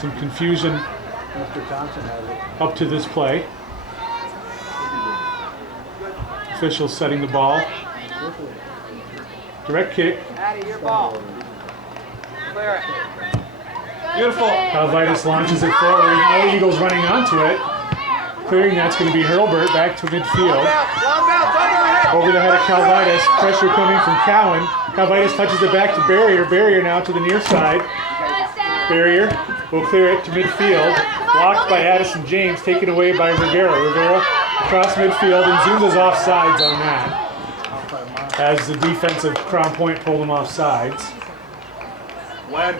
Some confusion up to this play. Officials setting the ball. Direct kick. Out of your ball. Clear it. Beautiful. Calvitis launches it forward. No Eagles running onto it. Clearing that's going to be Hurlburt back to midfield. Over the head of Calvitis. Pressure coming from Cowan. Calvitis touches it back to Barrier. Barrier now to the near side. Barrier will clear it to midfield. Blocked by Addison James. Taken away by Rivera. Rivera across midfield, and Zunda's offsides on that. As the defensive Crown Point pulled him off sides. When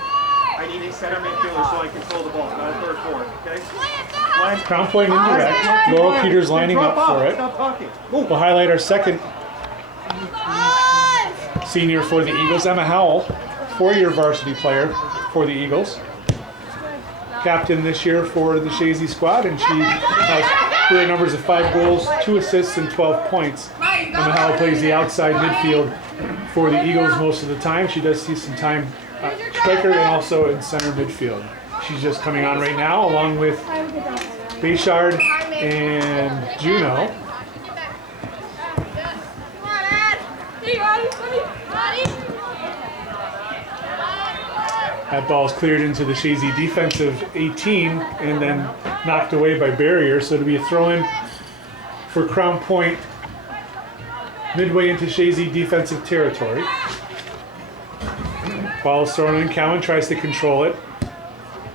I need a center midfielder so I control the ball, not a third forward, okay? When Crown Point indirect. Laurel Peters lining up for it. Stop talking. We'll highlight our second senior for the Eagles, Emma Howell, four-year varsity player for the Eagles. Captain this year for the Chazy squad, and she has career numbers of 5 goals, 2 assists, and 12 points. Emma Howell plays the outside midfield for the Eagles most of the time. She does see some time striker and also in center midfield. She's just coming on right now, along with Bayshard and Juno. That ball is cleared into the Chazy defensive 18 and then knocked away by Barrier. So it'll be a throw-in for Crown Point midway into Chazy defensive territory. Ball is thrown in. Cowan tries to control it.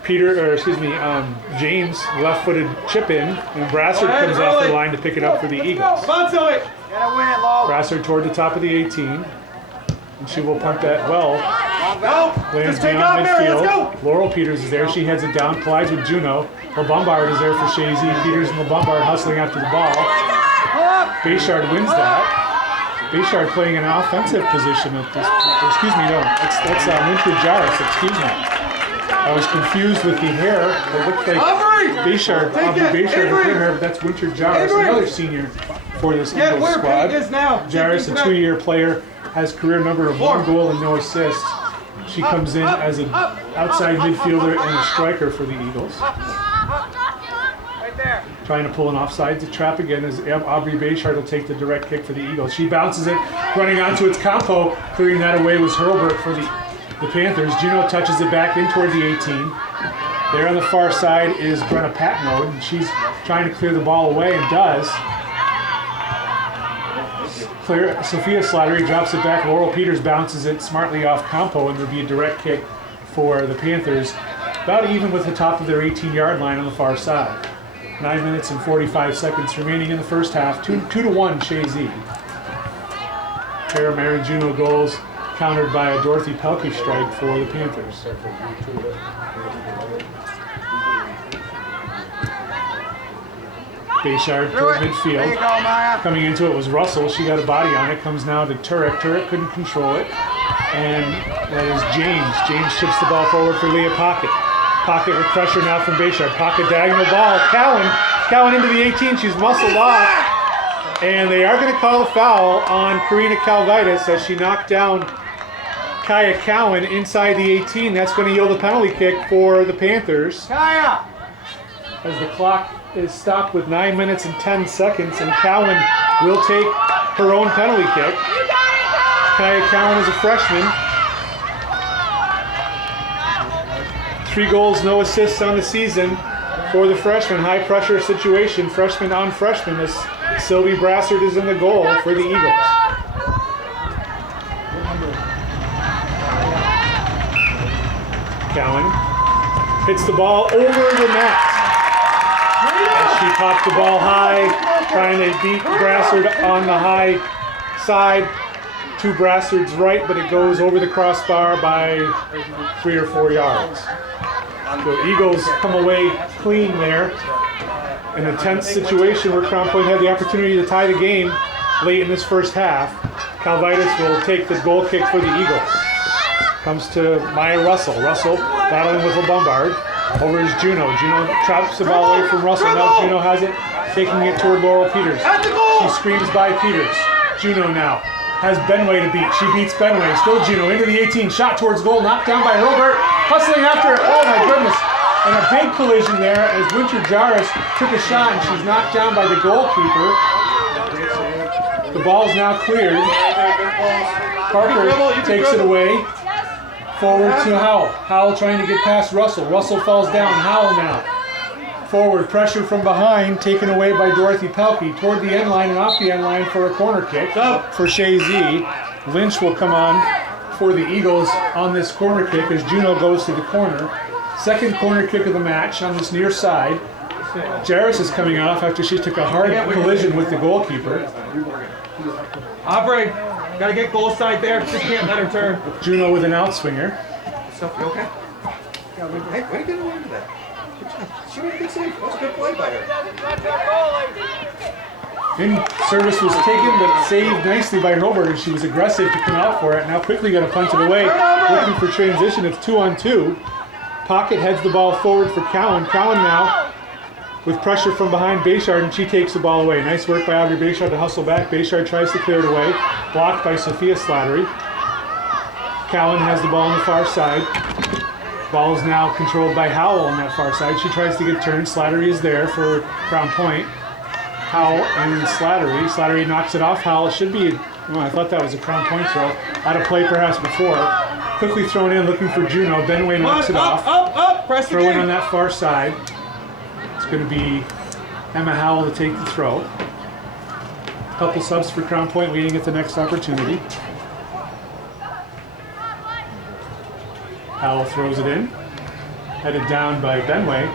James left-footed chip in, and Brassard comes off the line to pick it up for the Eagles. Come on, it. Gotta win it, Low. Brassard toward the top of the 18, and she will punt that well. Go. Lands Just take beyond off, Mary. Let's midfield. go. Laurel Peters is there. She heads it down, collides with Juno. LeBombard is there for Chazy. Peters and LeBombard hustling after the ball. Bayshard wins that. Bayshard playing an offensive position at this point. Excuse me, no. That's Winter Jarvis. Excuse me. I was confused with the hair. It looked like Bayshard. Bayshard with her hair, but that's Winter Jarvis, another senior for this Yeah, Eagles where squad. Pete is now. Jarvis, a 2-year player, has career number of 1 goal and no assists. She comes in as an outside midfielder and a striker for the Eagles. Right there. Trying to pull an offside trap again as Aubrey Bayshard will take the direct kick for the Eagles. She bounces it, running onto its compo. Clearing that away was Hurlburt for the Panthers. Juno touches it back in toward the 18. There on the far side is Brenna Patno, and she's trying to clear the ball away and does. Sophia Slattery drops it back. Laurel Peters bounces it smartly off compo, and there'll be a direct kick for the Panthers. About even with the top of their 18-yard line on the far side. 9 minutes and 45 seconds remaining in the first half. 2-1 Chazy. Pair of Mary Juno goals countered by a Dorothy Pelkey strike for the Panthers. Bayshard toward midfield. There you go, Maya. Coming into it was Russell. She got a body on it. Comes now to Turek. Turek couldn't control it. And that is James. James chips the ball forward for Leah Pocket. Pocket with pressure now from Bayshard. Pocket diagonal ball. Cowan into the 18. She's muscled off. And they are going to call a foul on Karina Calvitis as she knocked down Kaya Cowan inside the 18. That's going to yield a penalty kick for the Panthers. Kaya. As the clock is stopped with 9 minutes and 10 seconds, and Cowan will take her own penalty kick. Kaya Cowan is a freshman. 3 goals, no assists on the season for the freshman. High pressure situation, freshman on freshman, as Sylvie Brassard is in the goal for the Eagles. Cowan hits the ball over the net. As she popped the ball high, trying to beat Brassard on the high side to Brassard's right, but it goes over the crossbar by 3 or 4 yards. The Eagles come away clean there. In a tense situation where Crown Point had the opportunity to tie the game late in this first half. Calvitis will take the goal kick for the Eagles. Comes to Maya Russell. Russell battling with LeBombard. Over is Juno. Juno traps the ball away from Russell. Now Juno has it, taking it toward Laurel Peters. She screams by Peters. Juno now has Benway to beat. She beats Benway. Still Juno into the 18. Shot towards goal. Knocked down by Hurlburt. Hustling after it. Oh my goodness. And a big collision there as Winter Jarvis took a shot and she's knocked down by the goalkeeper. The ball's now cleared. Parker takes it away. Forward to Howell. Howell trying to get past Russell. Russell falls down. Howell now. Forward, pressure from behind, taken away by Dorothy Pelkey. Toward the end line and off the end line for a corner kick for Chazy. Lynch will come on for the Eagles on this corner kick as Juno goes to the corner. Second corner kick of the match on this near side. Jarvis is coming off after she took a hard collision with the goalkeeper. Aubrey, gotta get goal side there. Just can't let her turn. Juno with an outswinger. Sophie, okay? Hey, way to get away with that. She made a good save. That was a good play by her. In service was taken but saved nicely by Robert as she was aggressive to come out for it. Now quickly got to punch it away. Looking for transition. It's 2-on-2. Pocket heads the ball forward for Cowan. Cowan now with pressure from behind Bayshard and she takes the ball away. Nice work by Audrey Bayshard to hustle back. Bayshard tries to clear it away. Blocked by Sophia Slattery. Cowan has the ball on the far side. Ball is now controlled by Howell on that far side. She tries to get turned. Slattery is there for Crown Point. Howell and Slattery. Slattery knocks it off. Howell should be, I thought that was a Crown Point throw. Out of play perhaps before. Quickly thrown in, looking for Juno. Benway knocks it off. Up, press throw in on that far side. It's going to be Emma Howell to take the throw. Couple subs for Crown Point waiting at the next opportunity. Howell throws it in. Headed down by Benway.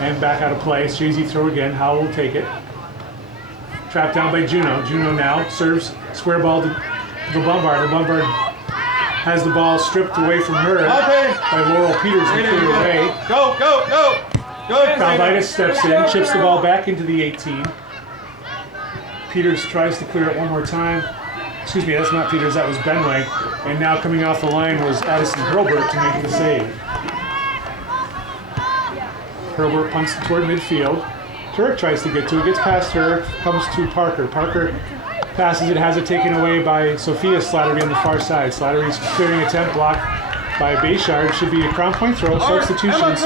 And back out of play. Chazy throw again. Howell will take it. Trapped down by Juno. Juno now serves square ball to the Bombard. The Bombard has the ball stripped away from her by Laurel Peters and cleared away. Go. Calvitis steps in, chips the ball back into the 18. Peters tries to clear it one more time. Excuse me, that's not Peters, that was Benway. And now coming off the line was Addison Hurlburt to make the save. Hurlburt punts it toward midfield. Turek tries to get to it, gets past her, comes to Parker. Parker passes it, has it taken away by Sophia Slattery on the far side. Slattery's clearing attempt blocked by Bayshard. Should be a Crown Point throw. Substitutions.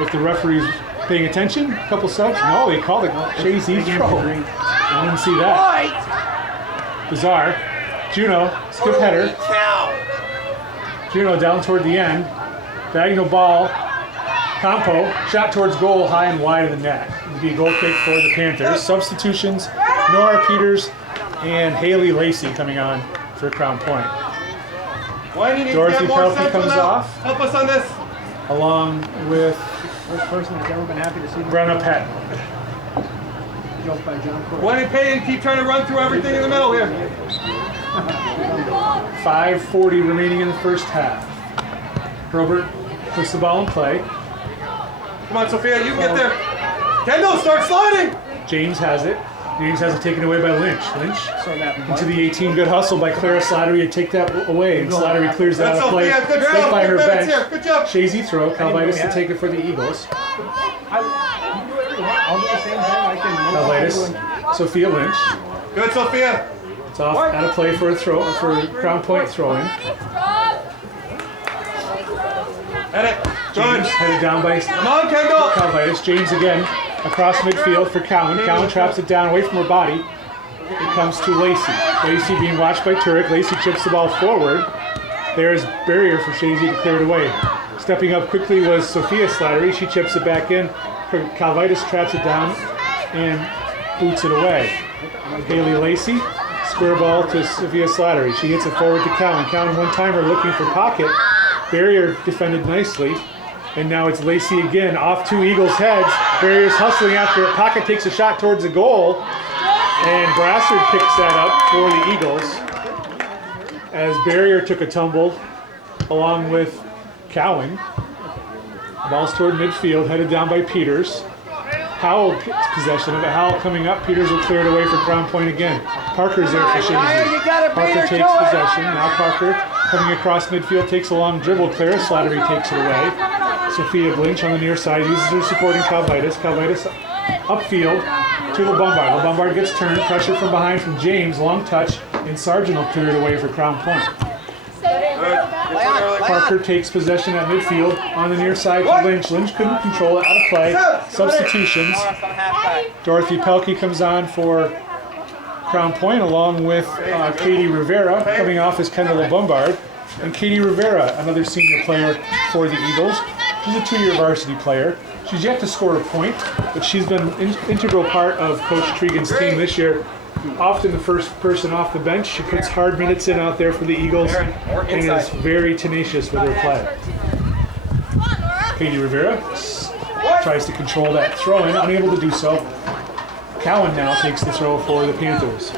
If the referee's paying attention, a couple subs. No, he called it Chazy throw. I didn't see that. Bizarre. Juno, skip header. Juno down toward the end. Diagonal ball. Campo, shot towards goal, high and wide of the net. It'll be a goal kick for the Panthers. Substitutions, Nora Peters and Haley Lacey coming on for Crown Point. Dorothy Pelkey comes off. Help us on this. Along with First person that's ever been happy to see Brenna Petton. Joke by John Court. One in pay and keep trying to run through everything in the middle here. 5:40 remaining in the first half. Robert puts the ball in play. Come on, Sophia, you can get there. Kendall, start sliding. James has it. James has it taken away by Lynch. Lynch So that into the 18. Good hustle by Clara Slattery to take that away. And Slattery clears that out of play. Sophia, good Saved job. by her Good minutes bench. here. Good job. Chazy throw. Calvitis to take it for the Eagles. I'll do the same thing. I can Calvitis. Sophia Lynch. Good, Sophia. It's off out of play for a throw for Crown Point throw-in. Edit. James headed down by Come on, Kendall. Calvitis. James again across midfield for Cowan. Cowan traps it down away from her body. It comes to Lacey. Lacey being watched by Turek. Lacey chips the ball forward. There's barrier for Chazy to clear it away. Stepping up quickly was Sophia Slattery. She chips it back in. Calvitis traps it down and boots it away. Haley Lacey, square ball to Sophia Slattery. She hits it forward to Cowan. Cowan one-timer looking for pocket. Barrier defended nicely. And now it's Lacey again, off two Eagles' heads. Barrier's hustling after it. Pocket takes a shot towards the goal. And Brassard picks that up for the Eagles. As Barrier took a tumble along with Cowan. Ball's toward midfield, headed down by Peters. Howell gets possession of it. Howell coming up. Peters will clear it away for Crown Point again. Parker's there for Chazy. Parker takes possession. Now Parker coming across midfield, takes a long dribble. Clara Slattery takes it away. Sophia Lynch on the near side uses her supporting Calvitis. Calvitis upfield to the Bombard. The Bombard gets turned. Pressure from behind from James. Long touch. And Sargent will clear it away for Crown Point. Good. Parker takes possession at midfield on the near side to Lynch. Lynch couldn't control it, out of play. Substitutions. Dorothy Pelkey comes on for Crown Point along with Katie Rivera coming off as Kendall Bombard. And Katie Rivera, another senior player for the Eagles. She's a 2-year varsity player. She's yet to score a point, but she's been an integral part of Coach Tregan's team this year. Often the first person off the bench. She puts hard minutes in out there for the Eagles and is very tenacious with her play. Katie Rivera tries to control that throw-in, unable to do so. Cowan now takes the throw for the Panthers.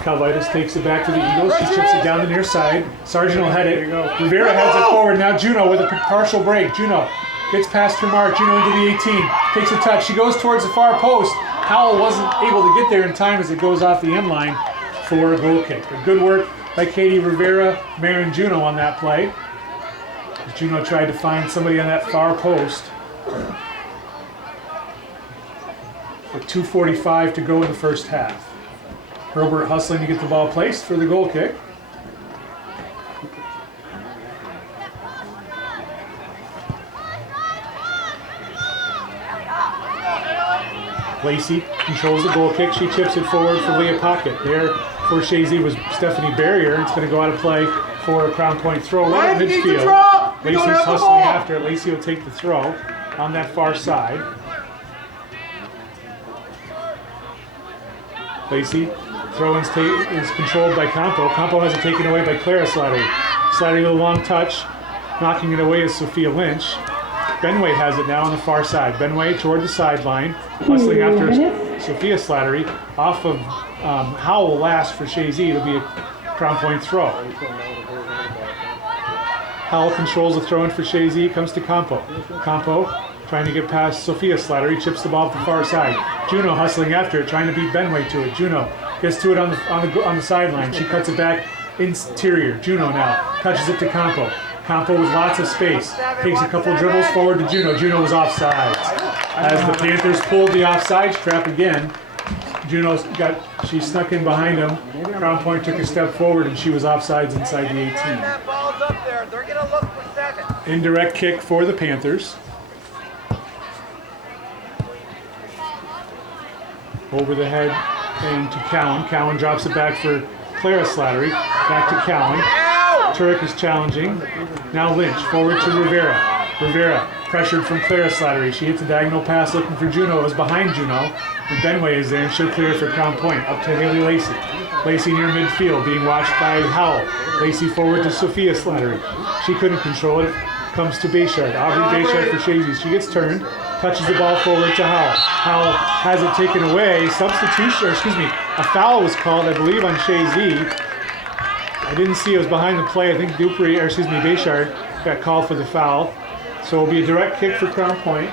Calvitis takes it back to the Eagles. She chips it down the near side. Sargent will head it. Rivera heads it forward. Now Juno with a partial break. Juno gets past her mark. Juno into the 18. Takes a touch. She goes towards the far post. Howell wasn't able to get there in time as it goes off the end line for a goal kick. But good work by Katie Rivera, Marin Juno on that play. Juno tried to find somebody on that far post. With 2:45 to go in the first half. Herbert hustling to get the ball placed for the goal kick. Lacey controls the goal kick. She chips it forward for Leah Pocket. There for Chazy was Stephanie Barrier. It's going to go out of play for a Crown Point throw right at midfield. Lacey's hustling after it. Lacey will take the throw on that far side. Lacey, throw is controlled by Campo. Campo has it taken away by Clara Slattery. Slattery with a long touch. Knocking it away is Sophia Lynch. Benway has it now on the far side. Benway toward the sideline. Hustling after Sophia Slattery. Off of Howell last for Chazy. It'll be a Crown Point throw. Howell controls the throw in for Chazy. Comes to Campo. Campo trying to get past Sophia Slattery. Chips the ball to the far side. Juno hustling after it. Trying to beat Benway to it. Juno gets to it on the sideline. She cuts it back interior. Juno now touches it to Campo. Campo with lots of space. Takes a couple dribbles forward to Juno. Juno was offside. As the Panthers pulled the offside strap again, she snuck in behind him. Crown Point took a step forward and she was offsides inside the 18. Indirect kick for the Panthers. Over the head and to Cowan. Cowan drops it back for Clara Slattery. Back to Cowan. Turek is challenging. Now Lynch, forward to Rivera. Rivera, pressured from Clara Slattery. She hits a diagonal pass looking for Juno. It was behind Juno. And Benway is there and she'll clear for Crown Point. Up to Haley Lacey. Lacey near midfield, being watched by Howell. Lacey forward to Sophia Slattery. She couldn't control it. Comes to Bayshard. Aubrey Bayshard for Chazy. She gets turned. Touches the ball forward to Howell. Howell has it taken away. Substitution, a foul was called, I believe, on Chazy. I didn't see it was behind the play. I think Bayshard got called for the foul. So it'll be a direct kick for Crown Point.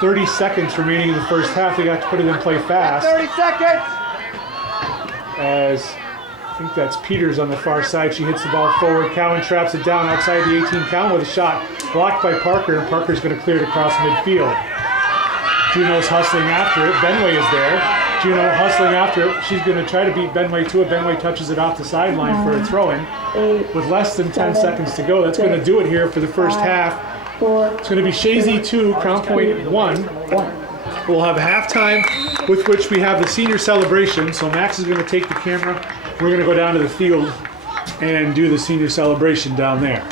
30 seconds remaining in the first half. They got to put it in play fast. 30 seconds! As I think that's Peters on the far side. She hits the ball forward. Cowan traps it down outside the 18. Cowan with a shot. Blocked by Parker, and Parker's going to clear it across midfield. Juno's hustling after it. Benway is there. Juno hustling after it. She's going to try to beat Benway to it. Benway touches it off the sideline for a throw-in. With less than 10 seconds to go, that's going to do it here for the first half. It's going to be Chazy 2, Crown Point 1. We'll have halftime, with which we have the senior celebration. So Max is going to take the camera. We're going to go down to the field and do the senior celebration down there.